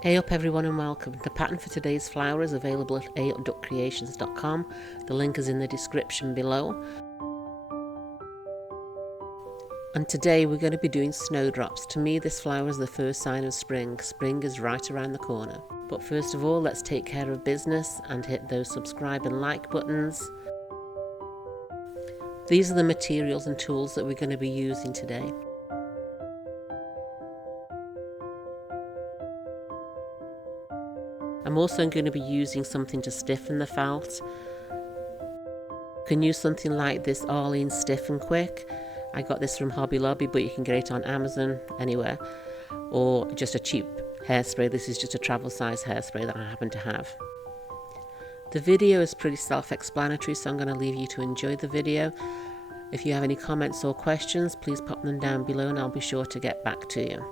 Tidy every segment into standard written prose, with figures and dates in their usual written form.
Hey up everyone and welcome. The pattern for today's flower is available at ayupduckcreations.com. The link is in the description below. And today we're going to be doing snowdrops. To me this flower is the first sign of spring. Spring is right around the corner. But first of all, let's take care of business and hit those subscribe and like buttons. These are the materials and tools that we're going to be using today. I'm also going to be using something to stiffen the felt. You can use something like this Arlene Stiff and Quick. I got this from Hobby Lobby, but you can get it on Amazon, anywhere, or just a cheap hairspray. This is just a travel size hairspray that I happen to have. The video is pretty self-explanatory, so I'm going to leave you to enjoy the video. If you have any comments or questions, please pop them down below and I'll be sure to get back to you.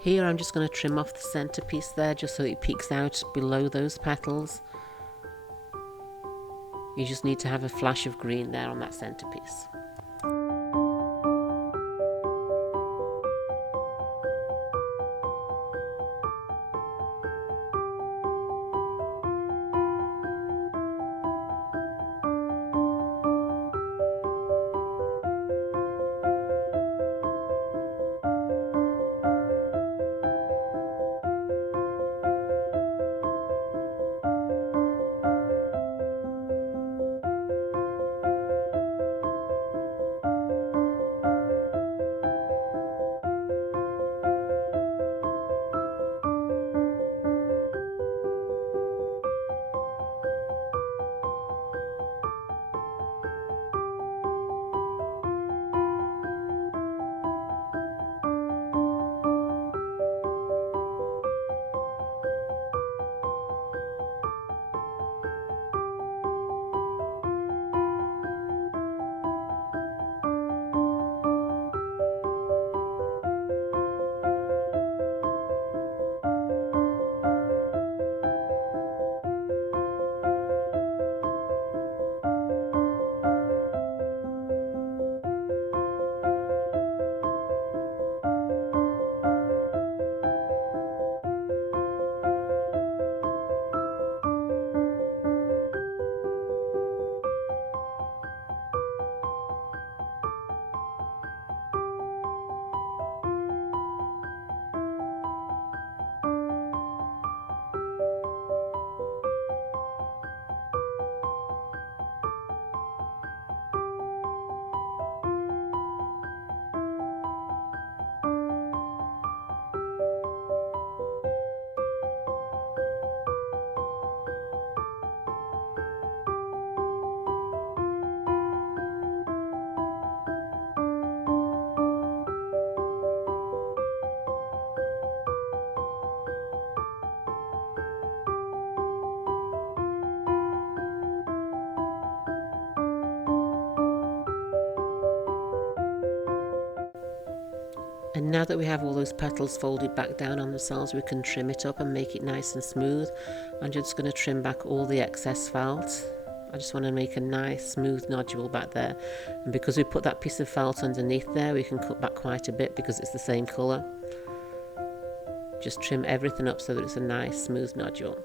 Here I'm just going to trim off the centerpiece there just so it peeks out below those petals. You just need to have a flash of green there on that centerpiece. And now that we have all those petals folded back down on themselves, we can trim it up and make it nice and smooth. I'm just going to trim back all the excess felt. I just want to make a nice smooth nodule back there. And because we put that piece of felt underneath there, we can cut back quite a bit because it's the same colour. Just trim everything up so that it's a nice smooth nodule.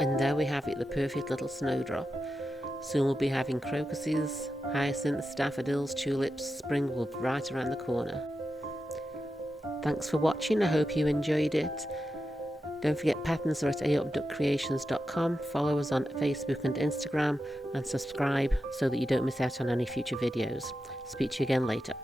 And there we have it, the perfect little snowdrop. Soon we'll be having crocuses, hyacinths, daffodils, tulips. Spring will be right around the corner. Thanks for watching, I hope you enjoyed it. Don't forget patterns are at aupduckcreations.com. Follow us on Facebook and Instagram and subscribe so that you don't miss out on any future videos. Speak to you again later.